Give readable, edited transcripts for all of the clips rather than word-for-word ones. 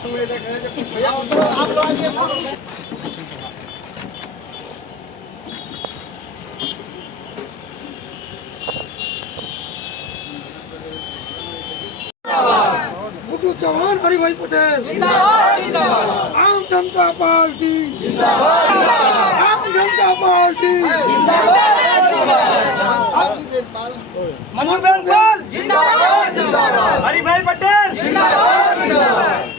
गुड्डू चौहान, हरि भाई पटेल, आम जनता पार्टी, आम जनता पार्टी, मनोज बेनपाल जिंदाबाद, हरि भाई पटेल जिंदाबाद।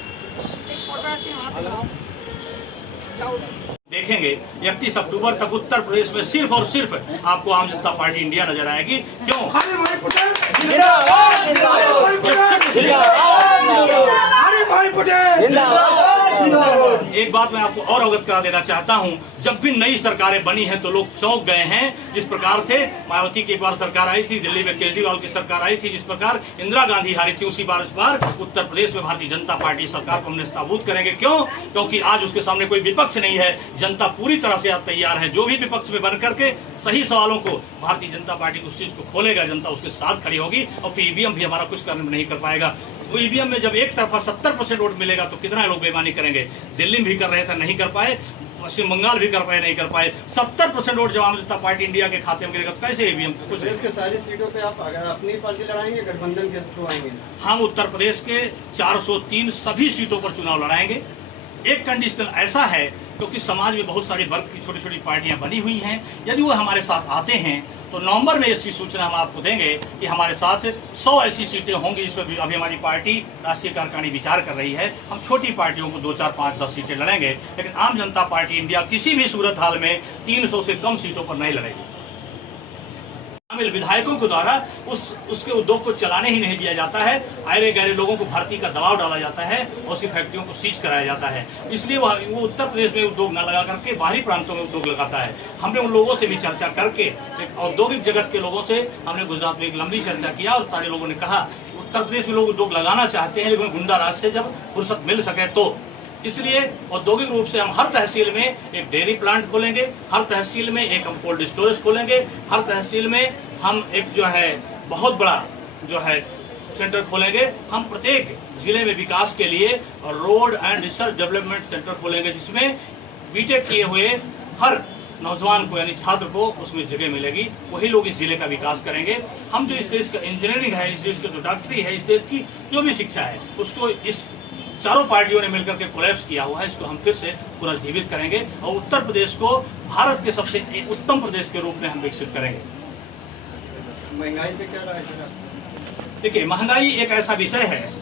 देखेंगे 31 अक्टूबर तक उत्तर प्रदेश में सिर्फ और सिर्फ आपको आम जनता पार्टी इंडिया नजर आएगी। क्यों? हरि भाई पटेल जिंदाबाद, हरि भाई पटेल जिंदाबाद। एक बात मैं आपको और अवगत करा देना चाहता हूं, जब भी नई सरकारें बनी हैं तो लोग चौंक गए हैं। जिस प्रकार से मायावती की एक बार सरकार आई थी, दिल्ली में केजरीवाल की सरकार आई थी, जिस प्रकार इंदिरा गांधी हारी थी, उसी बार इस बार उत्तर प्रदेश में भारतीय जनता पार्टी सरकार को हम नाबूद करेंगे। क्यों? क्योंकि आज उसके सामने कोई विपक्ष नहीं है। जनता पूरी तरह से आज तैयार है। जो भी विपक्ष में बन करके सही सवालों को भारतीय जनता पार्टी उस चीज को खोलेगा, जनता उसके साथ खड़ी होगी और फिर ईवीएम भी हमारा कुछ करने में नहीं कर पाएगा। ईवीएम में जब एक तरफा 70% वोट मिलेगा तो कितना लोग बेईमानी करेंगे। दिल्ली में भी कर रहे थे, नहीं कर पाए। पश्चिम बंगाल भी कर पाए, नहीं कर पाए। 70% वोट जब आम जनता पार्टी इंडिया के खाते में गिरेगा तो कैसे ईवीएम कुछ? प्रदेश के सारी सीटों पे आप अगर अपनी पार्टी लड़ाएंगे, गठबंधन के थ्रू आएंगे? हम उत्तर प्रदेश के 403 सभी सीटों पर चुनाव लड़ाएंगे। एक कंडीशन ऐसा है क्योंकि समाज में बहुत सारे वर्ग की छोटी छोटी पार्टियां बनी हुई हैं। यदि वो हमारे साथ आते हैं तो नवंबर में इसकी सूचना हम आपको देंगे कि हमारे साथ 100 ऐसी सीटें होंगी जिस पर अभी हमारी पार्टी राष्ट्रीय कार्यकारिणी विचार कर रही है। हम छोटी पार्टियों को 2, 4, 5, 10 सीटें लड़ेंगे, लेकिन आम जनता पार्टी इंडिया किसी भी सूरत हाल में 300 से कम सीटों पर नहीं लड़ेगी। शामिल विधायकों के द्वारा उसके उद्योग को चलाने ही नहीं दिया जाता है। आयरे गहरे लोगों को भर्ती का दबाव डाला जाता है और उसकी फैक्ट्रियों को सीज कराया जाता है। इसलिए वो उत्तर प्रदेश में उद्योग न लगा करके बाहरी प्रांतों में उद्योग लगाता है। हमने उन लोगों से भी चर्चा करके, औद्योगिक जगत के लोगों से हमने गुजरात में एक लंबी चर्चा किया और सारे लोगों ने कहा उत्तर प्रदेश में लोग उद्योग लगाना चाहते हैं, लेकिन गुंडा राज से जब फुर्सत मिल सके तो। इसलिए औद्योगिक रूप से हम हर तहसील में एक डेयरी प्लांट खोलेंगे, हर तहसील में एक हम कोल्ड स्टोरेज खोलेंगे, हर तहसील में हम एक जो है बहुत बड़ा जो है सेंटर खोलेंगे। हम प्रत्येक जिले में विकास के लिए road and research development centre खोलेंगे, जिसमें बीटेक किए हुए हर नौजवान को यानी छात्र को उसमें जगह मिलेगी। वही लोग इस जिले का विकास करेंगे। हम जो इस देश का इंजीनियरिंग है, इस देश की जो डॉक्टरी है, इस देश की जो भी शिक्षा है, उसको इस चारों पार्टियों ने मिलकर के कोलैप्स किया हुआ है, इसको हम फिर से पुनर्जीवित करेंगे और उत्तर प्रदेश को भारत के सबसे उत्तम प्रदेश के रूप में हम विकसित करेंगे। महंगाई पे क्या राय है? देखिए, महंगाई एक ऐसा विषय है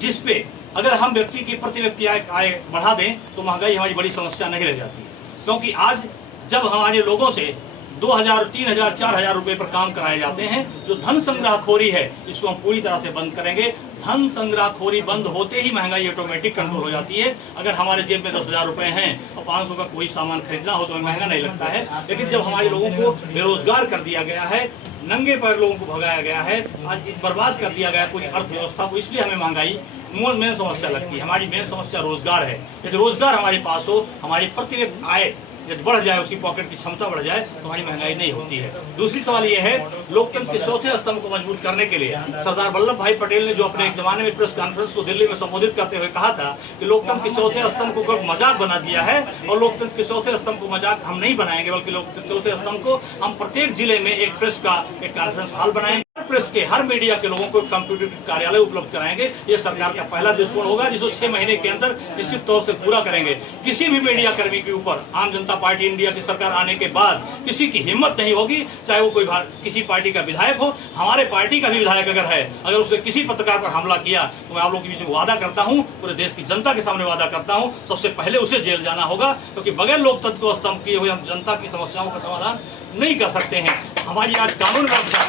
जिसपे अगर हम व्यक्ति की प्रति व्यक्ति आय बढ़ा दें तो महंगाई हमारी बड़ी समस्या नहीं रह जाती है। क्योंकि आज जब हमारे लोगों से 2000, 3000, 4000 रुपए पर काम कराए जाते हैं, जो धन संग्रहखोरी है इसको हम पूरी तरह से बंद करेंगे। धन संग्रहखोरी बंद होते ही महंगाई ऑटोमेटिक कंट्रोल हो जाती है। अगर हमारे जेब में 10,000 रुपए हैं और 500 का कोई सामान खरीदना हो तो महंगा नहीं लगता है। लेकिन जब हमारे लोगों को बेरोजगार कर दिया गया है, नंगे पैर लोगों को भगाया गया है, आज बर्बाद कर दिया गया पूरी अर्थव्यवस्था को, इसलिए हमें महंगाई मेन समस्या लगती है। हमारी मेन समस्या रोजगार है। यदि रोजगार हमारे पास हो, हमारी प्रति व्यक्ति आय यदि बढ़ जाए, उसकी पॉकेट की क्षमता बढ़ जाए तो हमारी महंगाई नहीं होती है। दूसरी सवाल यह है, लोकतंत्र के चौथे स्तंभ को मजबूत करने के लिए सरदार वल्लभ भाई पटेल ने जो अपने एक जमाने में प्रेस कॉन्फ्रेंस को दिल्ली में संबोधित करते हुए कहा था कि लोकतंत्र के चौथे स्तंभ को मजाक बना दिया है, और लोकतंत्र के चौथे स्तंभ को मजाक हम नहीं बनाएंगे, बल्कि लोकतंत्र के चौथे स्तंभ को हम प्रत्येक जिले में एक प्रेस का एक कॉन्फ्रेंस हॉल बनाएंगे। प्रेस के हर मीडिया के लोगों को कंप्यूटर कार्यालय उपलब्ध कराएंगे। ये सरकार का पहला दृष्टिकोण होगा, जिसको 6 महीने के अंदर निश्चित तौर से पूरा करेंगे। किसी भी मीडिया कर्मी के ऊपर आम जनता पार्टी इंडिया की सरकार आने के बाद किसी की हिम्मत नहीं होगी, चाहे वो कोई किसी पार्टी का विधायक हो, हमारे पार्टी का भी विधायक अगर है, अगर उसने किसी पत्रकार पर हमला किया तो मैं आप लोगों के बीच में वादा करता हूं, पूरे देश की जनता के सामने वादा करता हूं, सबसे पहले उसे जेल जाना होगा। क्योंकि बगैर लोकतंत्र को स्तंभ किए हुए हम जनता की समस्याओं का समाधान नहीं कर सकते हैं। हमारी आज कानून व्यवस्था,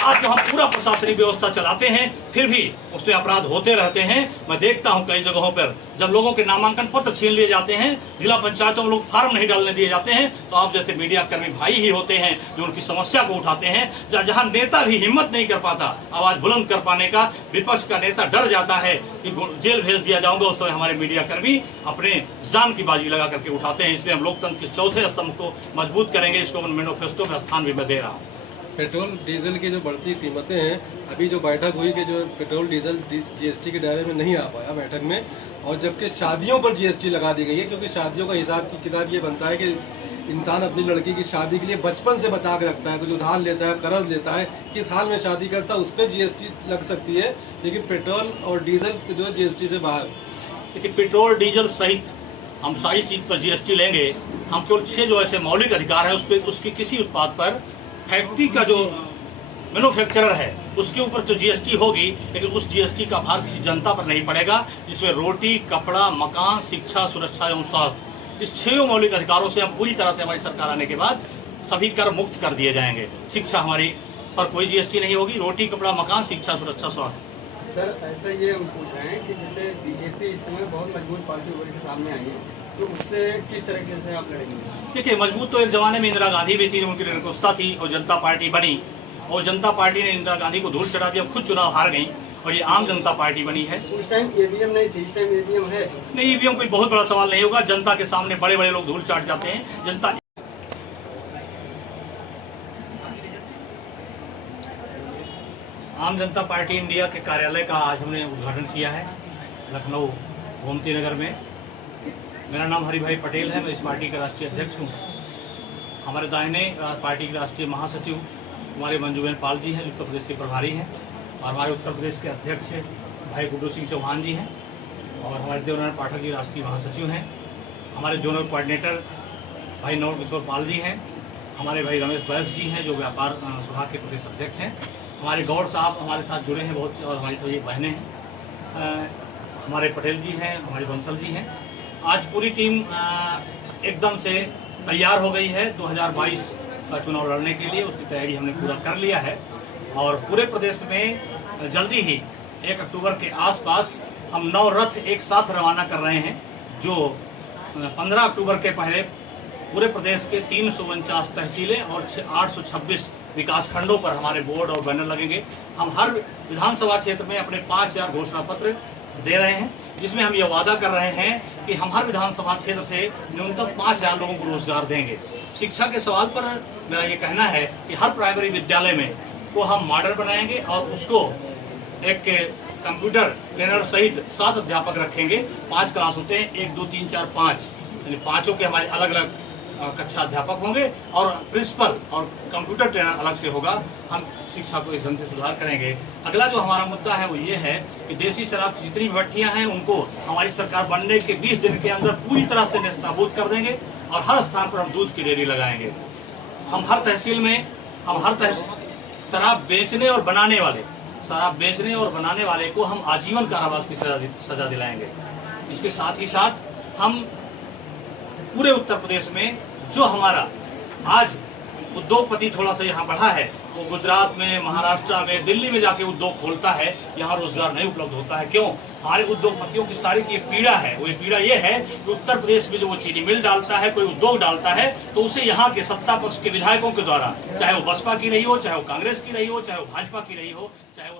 आज जो हम पूरा प्रशासनिक व्यवस्था चलाते हैं, फिर भी उसमें अपराध होते रहते हैं। मैं देखता हूं कई जगहों पर जब लोगों के नामांकन पत्र छीन लिए जाते हैं, जिला पंचायतों में लोग फार्म नहीं डालने दिए जाते हैं, तो आप जैसे मीडिया कर्मी भाई ही होते हैं जो उनकी समस्या को उठाते हैं। जहां नेता भी हिम्मत नहीं कर पाता आवाज बुलंद कर पाने का, विपक्ष का नेता डर जाता है कि जेल भेज दिया जाऊंगा, उस समय हमारे मीडिया कर्मी अपने जान की बाजी लगा करके उठाते हैं। इसलिए हम लोकतंत्र के चौथे स्तंभ को मजबूत करेंगे। इसको मैनिफेस्टो में स्थान भी मैं दे रहा हूँ। पेट्रोल डीजल की जो बढ़ती कीमतें हैं, अभी जो बैठक हुई कि जो पेट्रोल डीजल जीएसटी के दायरे में नहीं आ पाया बैठक में, और जबकि शादियों पर जीएसटी लगा दी गई है, क्योंकि शादियों का हिसाब की किताब ये बनता है कि इंसान अपनी लड़की की शादी के लिए बचपन से बचा के रखता है, कुछ उधार लेता है, कर्ज लेता है, किस हाल में शादी करता है, उस पर जीएसटी लग सकती है, लेकिन पेट्रोल और डीजल जो है जीएसटी से बाहर। देखिए, पेट्रोल डीजल सहित हम सारी चीज पर जीएसटी लेंगे। हम केवल 6 जो ऐसे मौलिक अधिकार है उस पर, उसकी किसी उत्पाद पर फैक्ट्री का जो मैन्युफैक्चरर है उसके ऊपर तो जीएसटी होगी, लेकिन उस जीएसटी का भार किसी जनता पर नहीं पड़ेगा, जिसमें रोटी, कपड़ा, मकान, शिक्षा, सुरक्षा एवं स्वास्थ्य, इस 6 मौलिक अधिकारों से हम पूरी तरह से हमारी सरकार आने के बाद सभी कर मुक्त कर दिए जाएंगे। शिक्षा हमारी पर कोई जीएसटी नहीं होगी, रोटी, कपड़ा, मकान, शिक्षा, सुरक्षा, स्वास्थ्य। सर ऐसा ये हम पूछ रहे हैं कि जैसे बीजेपी इस समय बहुत मजबूत पार्टी उभर के सामने आई है, तो उससे किस तरीके से आप लड़ेंगे? देखिए, मजबूत तो एक जमाने में इंदिरा गांधी भी थी, उनकी निरंकुशता थी और जनता पार्टी बनी, और जनता पार्टी ने इंदिरा गांधी को धूल चढ़ा दिया, खुद चुनाव हार गई और ये आम जनता पार्टी बनी है। उस टाइम ईवीएम नहीं थी, इस टाइम ईवीएम है। नहीं, ईवीएम कोई बहुत बड़ा सवाल नहीं होगा, जनता के सामने बड़े बड़े लोग धूल चाट जाते हैं। जनता आम जनता पार्टी इंडिया के कार्यालय का आज हमने उद्घाटन किया है लखनऊ गोमती नगर में। मेरा नाम हरिभाई पटेल है, मैं इस पार्टी का राष्ट्रीय अध्यक्ष हूँ। हमारे दाहिने पार्टी के राष्ट्रीय महासचिव हमारे मंजूबेन पाल जी हैं, जो उत्तर प्रदेश के प्रभारी हैं, और हमारे उत्तर प्रदेश के अध्यक्ष भाई गुड्डू सिंह चौहान जी हैं, और हमारे देवनारायण पाठक जी राष्ट्रीय महासचिव हैं। हमारे जोनल कोऑर्डिनेटर भाई नवल किशोर पाल जी हैं। हमारे भाई रमेश बैस जी हैं, जो व्यापार सभा के प्रदेश अध्यक्ष हैं। हमारे गौड़ साहब हमारे साथ जुड़े हैं बहुत, और हमारी सभी बहनें हैं। हमारे पटेल जी हैं, हमारे बंसल जी हैं। आज पूरी टीम एकदम से तैयार हो गई है 2022 का चुनाव लड़ने के लिए। उसकी तैयारी हमने पूरा कर लिया है, और पूरे प्रदेश में जल्दी ही 1 अक्टूबर के आसपास हम 9 रथ एक साथ रवाना कर रहे हैं, जो 15 अक्टूबर के पहले पूरे प्रदेश के 349 तहसीलें और 826 विकास खंडों पर हमारे बोर्ड और बैनर लगेंगे। हम हर विधानसभा क्षेत्र में अपने 5000 घोषणा पत्र दे रहे हैं, जिसमें हम यह वादा कर रहे हैं कि हम हर विधानसभा क्षेत्र से न्यूनतम 5000 लोगों को रोजगार देंगे। शिक्षा के सवाल पर मेरा ये कहना है कि हर प्राइमरी विद्यालय में को हम मॉडल बनाएंगे और उसको एक कंप्यूटर ट्रेनर सहित 7 अध्यापक रखेंगे। 5 क्लास होते हैं, 1 2 3 4 5, यानी पांचों के हमारे अलग अलग कक्षा अध्यापक होंगे, और प्रिंसिपल और कंप्यूटर ट्रेनर अलग से होगा। हम शिक्षा को इस ढंग से सुधार करेंगे। अगला जो हमारा मुद्दा है वो ये है कि देसी शराब की जितनी भी भट्टियां हैं उनको हमारी सरकार बनने के 20 दिन के अंदर पूरी तरह से नेस्तनाबूद कर देंगे, और हर स्थान पर हम दूध की डेयरी लगाएंगे। हम हर तहसील में शराब बेचने और बनाने वाले को हम आजीवन कारावास की सजा दिलाएंगे। इसके साथ ही साथ हम पूरे उत्तर प्रदेश में जो हमारा आज उद्योगपति थोड़ा सा यहाँ बढ़ा है, वो गुजरात में, महाराष्ट्र में, दिल्ली में जाके उद्योग खोलता है, यहाँ रोजगार नहीं उपलब्ध होता है। क्यों? हमारे उद्योगपतियों की सारी की एक पीड़ा है। वो ये पीड़ा ये है कि उत्तर प्रदेश में जो वो चीनी मिल डालता है, कोई उद्योग डालता है, तो उसे यहाँ के सत्ता पक्ष के विधायकों के द्वारा, चाहे वो बसपा की रही हो, चाहे वो कांग्रेस की रही हो, चाहे वो भाजपा की रही हो, चाहे वो